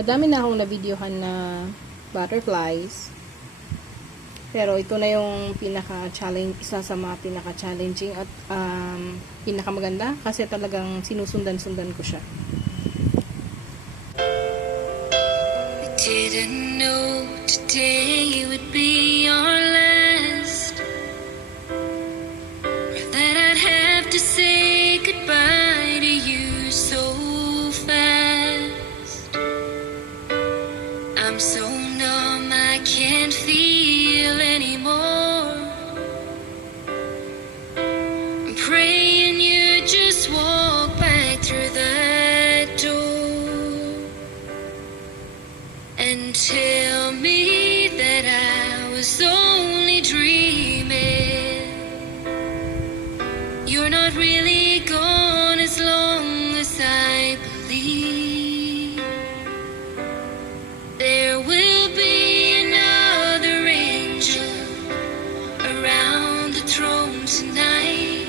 Madami na akong na-videohan na butterflies. Pero ito na yung pinaka-challenge, isa sa mga pinaka-challenging at pinaka-maganda kasi talagang sinusundan-sundan ko siya. I didn't know today would be our last, or that I'd have to say goodbye to you so fast. I'm so numb I can't feel anymore. I'm praying you just walk back through that door and tell me that I was only dreaming. You're not really gone as long as I believe. There will be another angel around the throne tonight.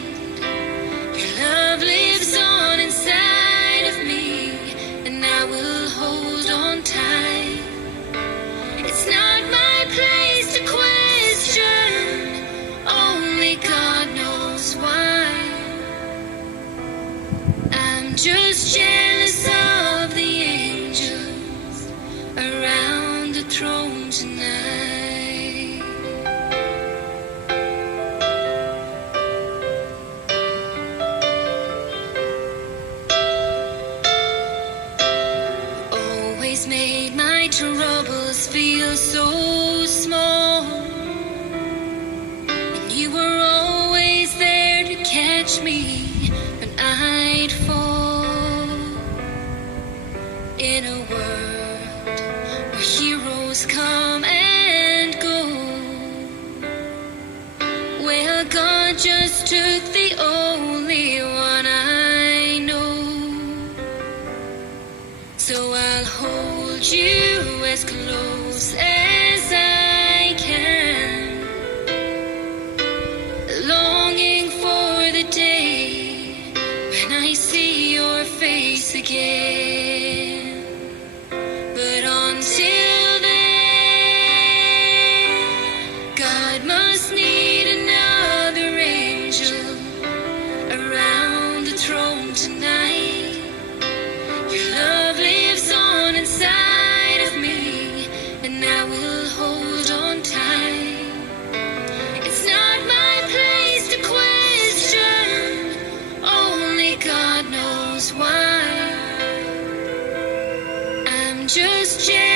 Your love lives on inside of me, and I will hold on tight. It's not my place to question, only God knows why. I'm just jealous of the angels around the throne tonight. Always made my troubles feel so small, and you were always there to catch me when I'd fall. In a world where heroes come and go, well, God just took the only one I know. So I'll hold you as close as I can, longing for the day when I see your face again. But until then, God must need another angel around the throne tonight. Your love lives on inside of me, and I will hold on tight. It's not my place to question, only God knows why. I'm just jealous